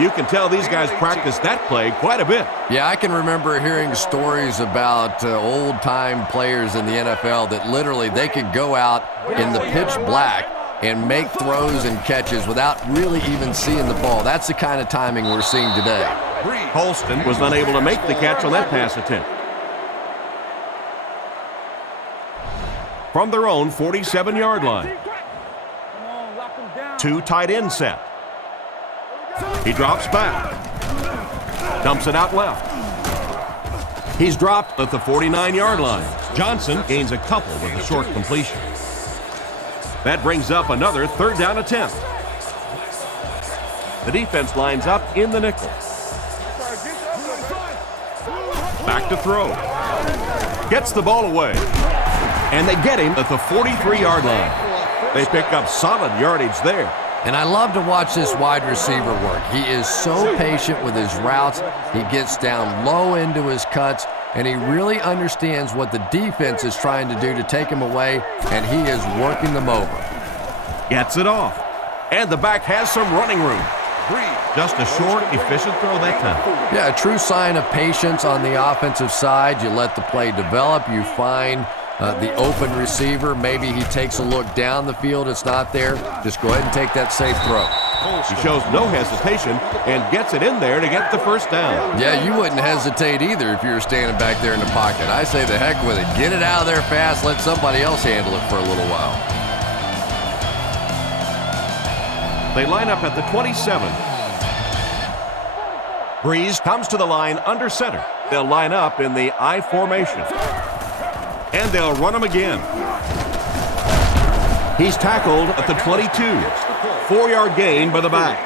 You can tell these guys practice that play quite a bit. Yeah, I can remember hearing stories about old-time players in the NFL that literally they could go out in the pitch black and make throws and catches without really even seeing the ball. That's the kind of timing we're seeing today. Holston was unable to make the catch on that pass attempt. From their own 47-yard line. 2 tight end set. He drops back. Dumps it out left. He's dropped at the 49-yard line. Johnson gains a couple with a short completion. That brings up another 3rd down attempt. The defense lines up in the nickel. Back to throw. Gets the ball away. And they get him at the 43-yard line. They pick up solid yardage there. And I love to watch this wide receiver work. He is so patient with his routes. He gets down low into his cuts, and he really understands what the defense is trying to do to take him away, and he is working them over. Gets it off. And the back has some running room. Just a short, efficient throw that time. Yeah, a true sign of patience on the offensive side. You let the play develop. You find the open receiver. Maybe he takes a look down the field. It's not there. Just go ahead and take that safe throw. He shows no hesitation and gets it in there to get the first down. Yeah, you wouldn't hesitate either if you were standing back there in the pocket. I say the heck with it. Get it out of there fast. Let somebody else handle it for a little while. They line up at the 27. Breeze comes to the line under center. They'll line up in the I formation. And they'll run him again. He's tackled at the 22. 4-yard gain by the back.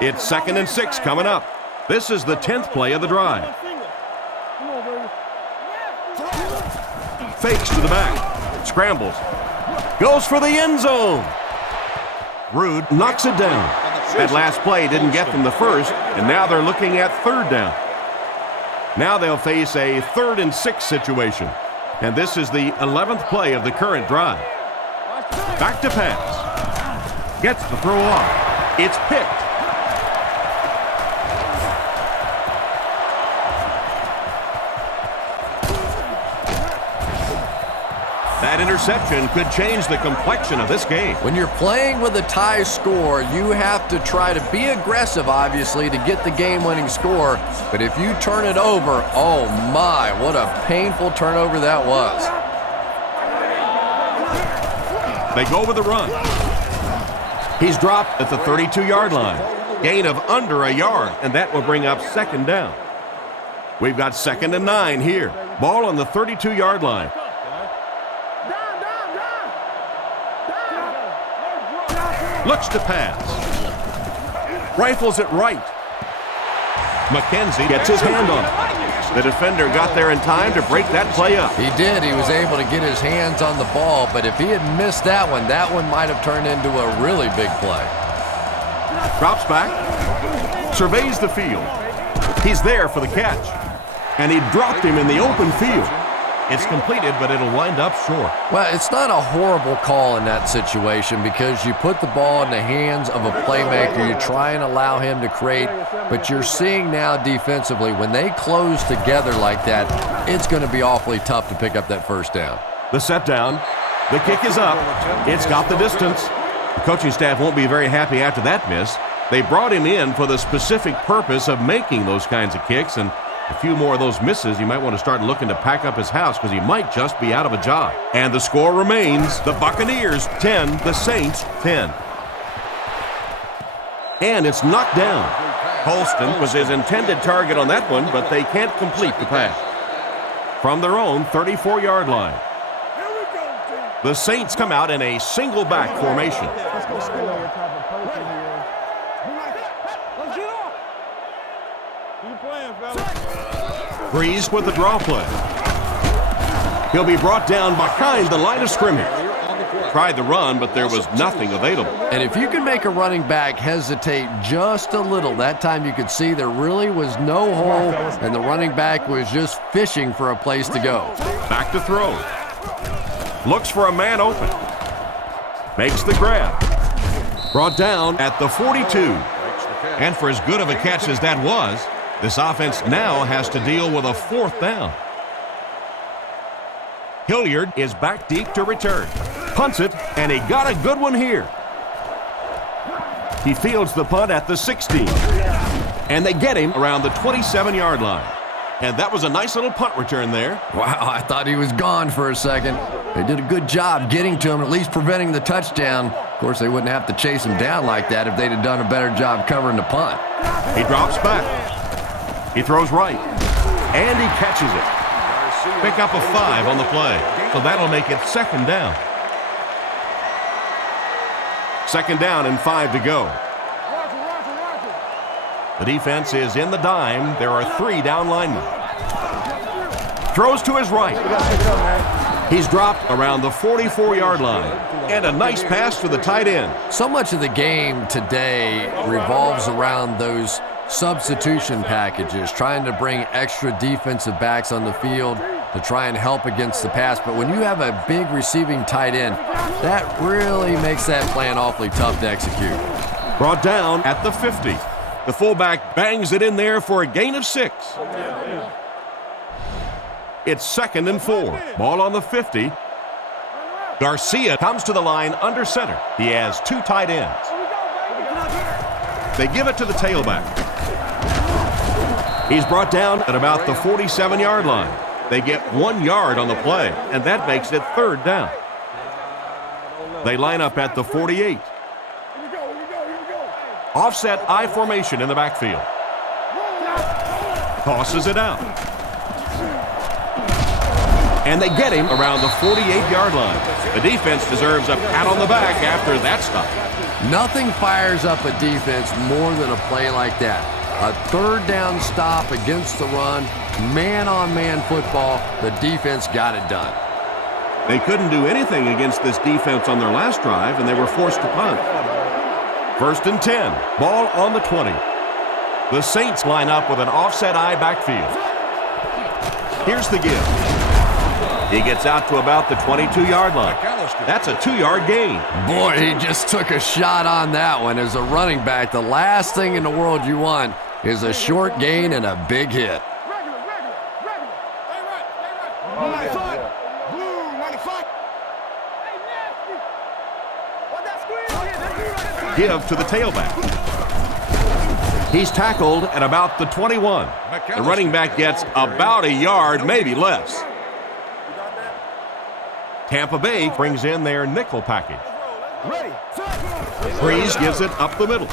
It's 2nd and 6 coming up. This is the 10th play of the drive. Fakes to the back. Scrambles. Goes for the end zone. Rude knocks it down. That last play didn't get them the first, and now they're looking at 3rd down. Now they'll face a 3rd and 6 situation. And this is the 11th play of the current drive. Back to pass. Gets the throw off. It's picked. That interception could change the complexion of this game. When you're playing with a tie score, you have to try to be aggressive, obviously, to get the game-winning score. But if you turn it over, oh my, what a painful turnover that was. They go with the run. He's dropped at the 32-yard line. Gain of under a yard, and that will bring up 2nd down. We've got 2nd and 9 here. Ball on the 32-yard line. Looks to pass. Rifles it right. McKenzie gets his hand on it. The defender got there in time to break that play up. He did. He was able to get his hands on the ball, but if he had missed that one might have turned into a really big play. Drops back. Surveys the field. He's there for the catch. And he dropped him in the open field. It's completed, but it'll wind up short. Well, it's not a horrible call in that situation because you put the ball in the hands of a playmaker. You try and allow him to create, but you're seeing now defensively, when they close together like that, it's going to be awfully tough to pick up that first down. The set down. The kick is up. It's got the distance. The coaching staff won't be very happy after that miss. They brought him in for the specific purpose of making those kinds of kicks, and a few more of those misses, you might want to start looking to pack up his house because he might just be out of a job. And the score remains the Buccaneers 10, the Saints 10. And it's knocked down. Holston was his intended target on that one, but they can't complete the pass. From their own 34-yard line. The Saints come out in a single back formation. Breeze with the draw play. He'll be brought down behind the line of scrimmage. Tried the run, but there was nothing available. And if you can make a running back hesitate just a little, that time you could see there really was no hole, and the running back was just fishing for a place to go. Back to throw. Looks for a man open. Makes the grab. Brought down at the 42. And for as good of a catch as that was, this offense now has to deal with a 4th down. Hilliard is back deep to return. Punts it, and he got a good one here. He fields the punt at the 16. And they get him around the 27-yard line. And that was a nice little punt return there. Wow, I thought he was gone for a second. They did a good job getting to him, at least preventing the touchdown. Of course, they wouldn't have to chase him down like that if they'd have done a better job covering the punt. He drops back. He throws right, and he catches it. Pick up a 5 on the play, so that'll make it 2nd down. 2nd down and 5 to go. The defense is in the dime. There are 3 down linemen. Throws to his right. He's dropped around the 44-yard line. And a nice pass to the tight end. So much of the game today revolves around those substitution packages, trying to bring extra defensive backs on the field to try and help against the pass. But when you have a big receiving tight end, that really makes that plan awfully tough to execute. Brought down at the 50. The fullback bangs it in there for a gain of 6. It's 2nd and 4. Ball on the 50. Garcia comes to the line under center. He has 2 tight ends. They give it to the tailback. He's brought down at about the 47-yard line. They get 1 yard on the play, and that makes it 3rd down. They line up at the 48. Offset I formation in the backfield. Tosses it out. And they get him around the 48-yard line. The defense deserves a pat on the back after that stop. Nothing fires up a defense more than a play like that. A 3rd down stop against the run, man-on-man football. The defense got it done. They couldn't do anything against this defense on their last drive, and they were forced to punt. 1st and 10, ball on the 20. The Saints line up with an offset I backfield. Here's the give. He gets out to about the 22-yard line. That's a 2-yard gain. Boy, he just took a shot on that one. As a running back, the last thing in the world you want is a short gain and a big hit. Give to the tailback. He's tackled at about the 21. The running back gets about a yard, maybe less. Tampa Bay brings in their nickel package. Breeze gives it up the middle.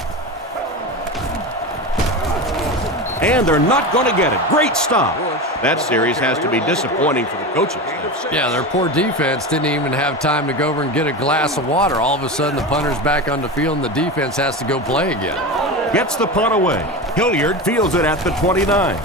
And they're not going to get it. Great stop. That series has to be disappointing for the coaches. Yeah, their poor defense didn't even have time to go over and get a glass of water. All of a sudden, the punter's back on the field, and the defense has to go play again. Gets the punt away. Hilliard fields it at the 29.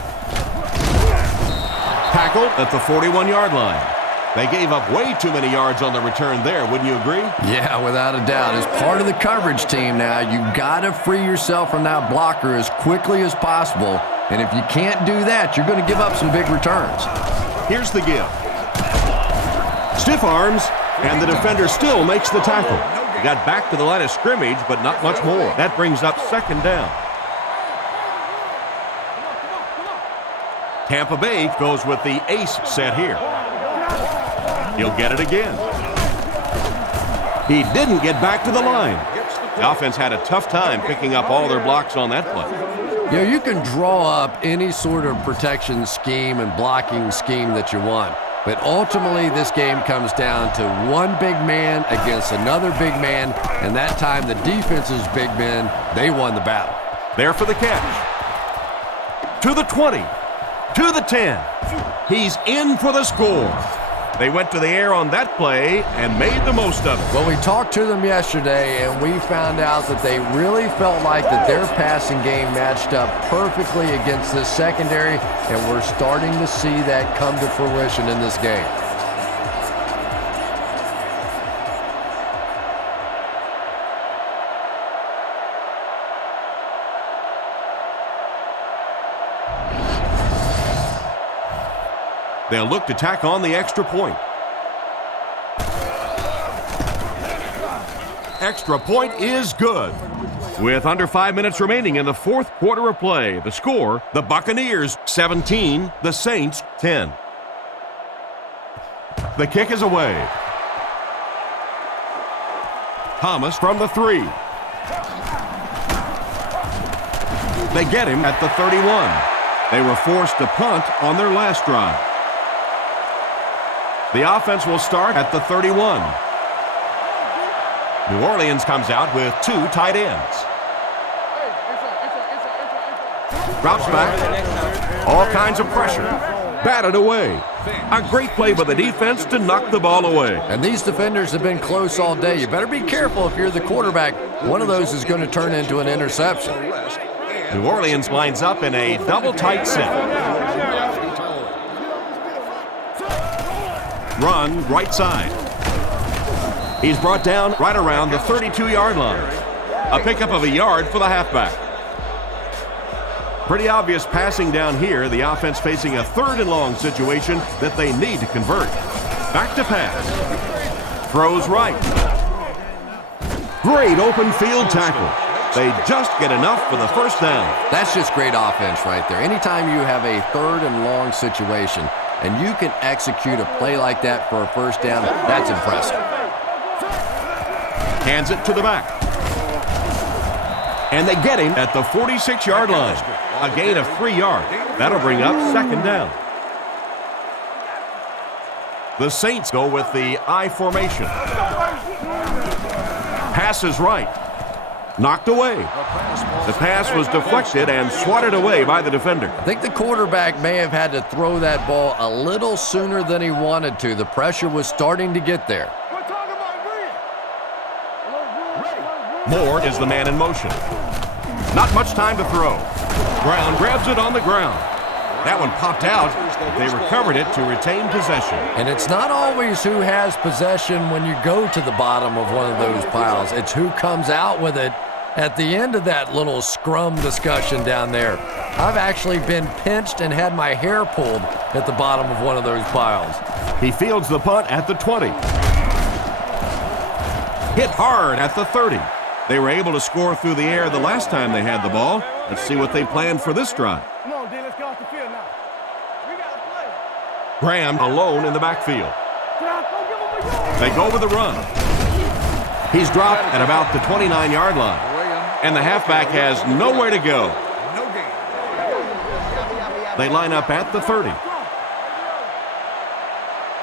Tackled at the 41-yard line. They gave up way too many yards on the return there, wouldn't you agree? Yeah, without a doubt. As part of the coverage team now, you've got to free yourself from that blocker as quickly as possible. And if you can't do that, you're going to give up some big returns. Here's the give. Stiff arms, and the defender still makes the tackle. He got back to the line of scrimmage, but not much more. That brings up 2nd down. Tampa Bay goes with the ace set here. He'll get it again. He didn't get back to the line. The offense had a tough time picking up all their blocks on that play. You know, you can draw up any sort of protection scheme and blocking scheme that you want, but ultimately this game comes down to one big man against another big man, and that time the defense's big men, they won the battle. There for the catch. To the 20. To the 10. He's in for the score. They went to the air on that play and made the most of it. Well, we talked to them yesterday, and we found out that they really felt like that their passing game matched up perfectly against this secondary, and we're starting to see that come to fruition in this game. They'll look to tack on the extra point. Extra point is good. With under 5 minutes remaining in the 4th quarter of play, the score, the Buccaneers 17, the Saints 10. The kick is away. Thomas from the 3. They get him at the 31. They were forced to punt on their last drive. The offense will start at the 31. New Orleans comes out with 2 tight ends. Drops back. All kinds of pressure. Batted away. A great play by the defense to knock the ball away. And these defenders have been close all day. You better be careful if you're the quarterback. One of those is going to turn into an interception. New Orleans lines up in a double tight set. Run right side. He's brought down right around the 32-yard line. A pickup of a yard for the halfback. Pretty obvious passing down here. The offense facing a 3rd and long situation that they need to convert. Back to pass. Throws right. Great open field tackle. They just get enough for the 1st down. That's just great offense right there. Anytime you have a 3rd and long situation and you can execute a play like that for a 1st down, that's impressive. Hands it to the back. And they get him at the 46-yard line. A gain of 3 yards. That'll bring up second down. The Saints go with the I formation. Pass is right. Knocked away. The pass was deflected and swatted away by the defender. I think the quarterback may have had to throw that ball a little sooner than he wanted to. The pressure was starting to get there. Moore is the man in motion. Not much time to throw. Brown grabs it on the ground. That one popped out. They recovered it to retain possession. And it's not always who has possession when you go to the bottom of one of those piles. It's who comes out with it at the end of that little scrum discussion down there. I've actually been pinched and had my hair pulled at the bottom of one of those piles. He fields the punt at the 20. Hit hard at the 30. They were able to score through the air the last time they had the ball. Let's see what they planned for this drive. Come on, D, let's get off the field now. We got to play. Graham alone in the backfield. They go with the run. He's dropped at about the 29-yard line. And the halfback has nowhere to go. They line up at the 30.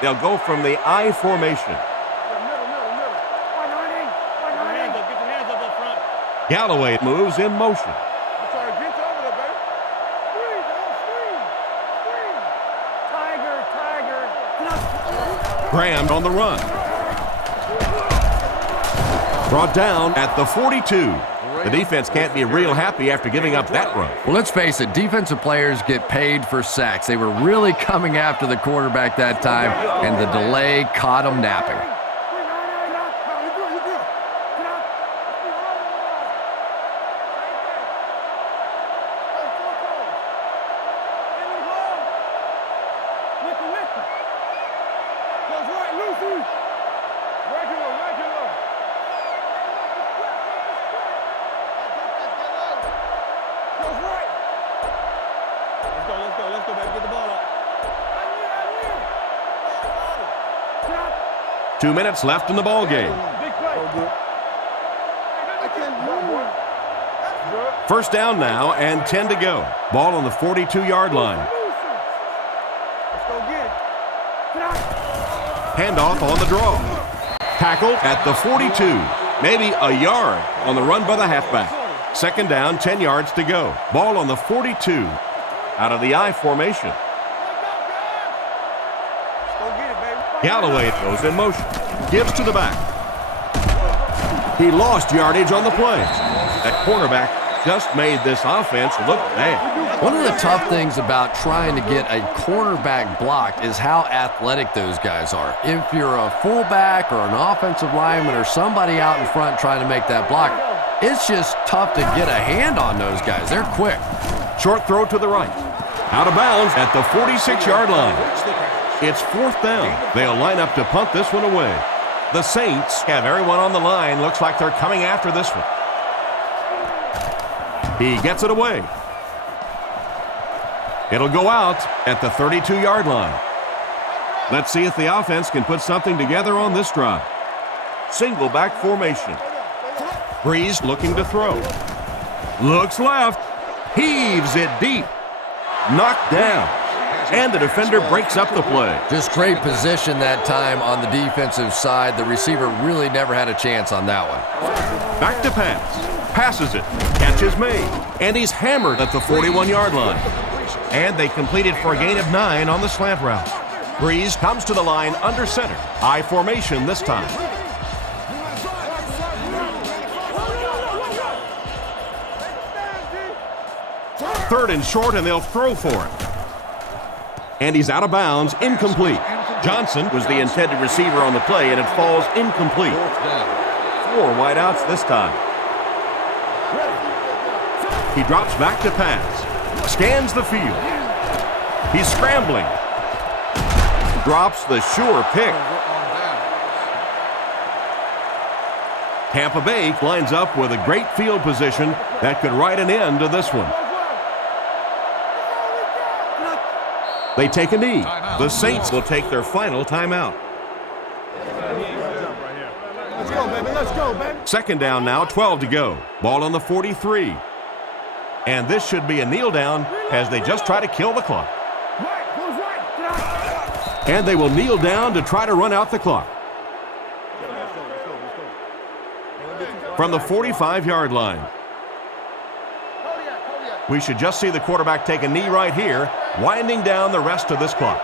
They'll go from the I formation. Galloway moves in motion. Graham on the run. Brought down at the 42. The defense can't be real happy after giving up that run. Well, let's face it, defensive players get paid for sacks. They were really coming after the quarterback that time, and the delay caught them napping. Let's go, baby. Get the ball up. 2 minutes left in the ball game. First down now and 10 to go. Ball on the 42-yard line. Handoff on the draw. Tackled at the 42. Maybe a yard on the run by the halfback. Second down, 10 yards to go. Ball on the 42 out of the I formation. Galloway goes in motion. Gives to the back. He lost yardage on the play. That cornerback just made this offense look bad. One of the tough things about trying to get a cornerback blocked is how athletic those guys are. If you're a fullback or an offensive lineman or somebody out in front trying to make that block, it's just tough to get a hand on those guys. They're quick. Short throw to the right. Out of bounds at the 46-yard line. It's fourth down. They'll line up to punt this one away. The Saints have everyone on the line. Looks like they're coming after this one. He gets it away. It'll go out at the 32-yard line. Let's see if the offense can put something together on this drive. Single back formation. Breeze looking to throw. Looks left. Heaves it deep. Knocked down. And the defender breaks up the play. Just great position that time on the defensive side. The receiver really never had a chance on that one. Back to pass. Passes it. Catch is made. And he's hammered at the 41-yard line. And they completed for a gain of 9 on the slant route. Breeze comes to the line under center. I formation this time. Third and short, and they'll throw for it. And he's out of bounds, incomplete. Johnson was the intended receiver on the play, and it falls incomplete. 4 wideouts this time. He drops back to pass. Scans the field. He's scrambling. Drops the sure pick. Tampa Bay lines up with a great field position that could write an end to this one. They take a knee. The Saints will take their final timeout. Let's go, baby. Let's go, baby. Second down now, 12 to go. Ball on the 43. And this should be a kneel down as they just try to kill the clock. And they will kneel down to try to run out the clock. From the 45-yard line. We should just see the quarterback take a knee right here, winding down the rest of this clock.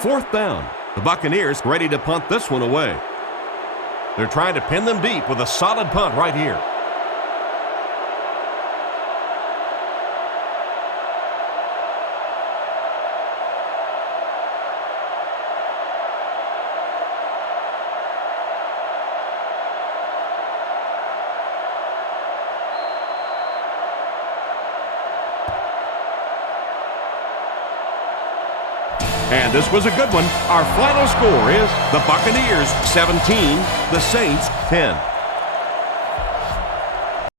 Fourth down. The Buccaneers ready to punt this one away. They're trying to pin them deep with a solid punt right here. And this was a good one. Our final score is the Buccaneers 17, the Saints 10.